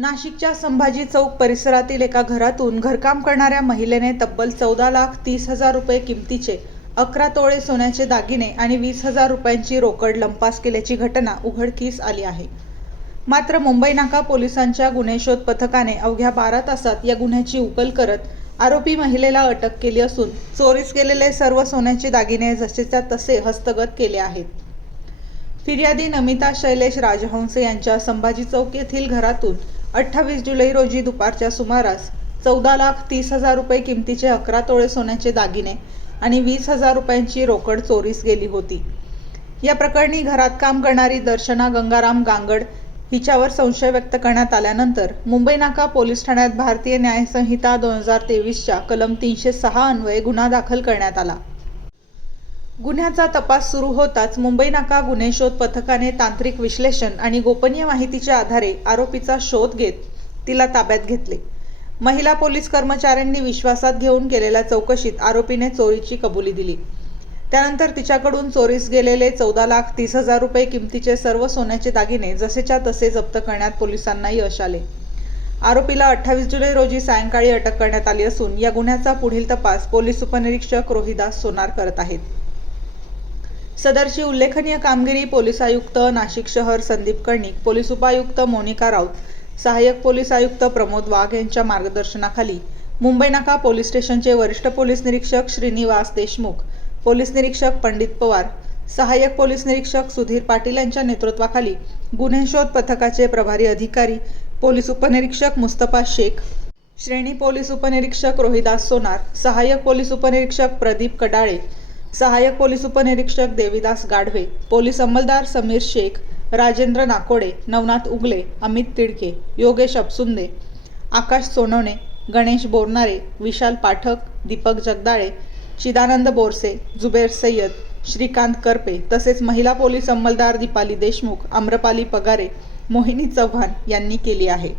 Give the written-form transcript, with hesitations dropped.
नाशिकच्या संभाजी चौक परिसरातील एका घरातून घरकाम करणाऱ्या महिलेने तब्बल 14,30,000 रुपये किमतीचे 11 तोळे सोन्याचे दागिने आणि 20,000 रुपयांची रोकड लंपास केल्याची घटना उघडकीस आली आहे. मात्र मुंबई नाका पोलिसांच्या गुन्हे शोध पथकाने अवघ्या 12 तासात या गुन्ह्याची उकल करत आरोपी महिलेला अटक केली असून चोरीस गेलेले सर्व सोन्याचे दागिने जसेच्या तसे हस्तगत केले आहेत. फिर्यादी नमिता शैलेश राजहंसे यांच्या संभाजी चौक येथील घरातून 28 जुलै रोजी दुपारच्या सुमारास 14,30,000 रुपये किमतीचे 11 तोळे सोन्याचे दागिने आणि 20,000 रुपयांची रोकड चोरीस गेली होती. या प्रकरणी घरात काम करणारी दर्शना गंगाराम गांगड हिच्यावर संशय व्यक्त करण्यात आल्यानंतर मुंबई नाका पोलीस ठाण्यात भारतीय न्याय संहिता 2023च्या कलम 306 अन्वये गुन्हा दाखल करण्यात आला. गुन्ह्याचा तपास सुरू होताच मुंबई नाका गुन्हे शोध पथकाने तांत्रिक विश्लेषण आणि गोपनीय माहितीच्या आधारे आरोपीचा शोध घेत तिला ताब्यात घेतले. महिला पोलीस कर्मचाऱ्यांनी विश्वासात घेऊन केलेल्या चौकशीत आरोपीने चोरीची कबुली दिली. त्यानंतर तिच्याकडून चोरीस गेलेले 14,30,000 रुपये किमतीचे सर्व सोन्याचे दागिने जसेच्या तसे जप्त करण्यात पोलिसांना यश आले. आरोपीला 28 जुलै रोजी सायंकाळी अटक करण्यात आली असून या गुन्ह्याचा पुढील तपास पोलीस उपनिरीक्षक रोहिदास सोनार करत आहेत. सदरची उल्लेखनीय कामगिरी पोलीस आयुक्त नाशिक शहर संदीप कर्णिक, पोलीस उपायुक्त मोनिका राऊत, सहाय्यक पोलीस आयुक्त प्रमोद वाघ यांच्या मार्गदर्शनाखाली मुंबई नाका पोलीस स्टेशनचे वरिष्ठ पोलीस निरीक्षक श्रीनिवास देशमुख, पोलीस निरीक्षक पंडित पवार, सहाय्यक पोलीस निरीक्षक सुधीर पाटील यांच्या नेतृत्वाखाली गुन्हे शोध पथकाचे प्रभारी अधिकारी पोलीस उपनिरीक्षक मुस्तफा शेख, श्रेणी पोलीस उपनिरीक्षक रोहिदास सोनार, सहाय्यक पोलीस उपनिरीक्षक प्रदीप कडाळे, सहाय्यक पोलीस उपनिरीक्षक देविदास गाढवे, पोलीस अंमलदार समीर शेख, राजेंद्र नाकोडे, नवनाथ उगले, अमित तिडके, योगेश अपसुंदे, आकाश सोनवणे, गणेश बोरनारे, विशाल पाठक, दीपक जगदाळे, चिदानंद बोरसे, जुबेर सय्यद, श्रीकांत करपे तसेच महिला पोलीस अंमलदार दीपाली देशमुख, आम्रपाली पगारे, मोहिनी चव्हाण यांनी केली आहे.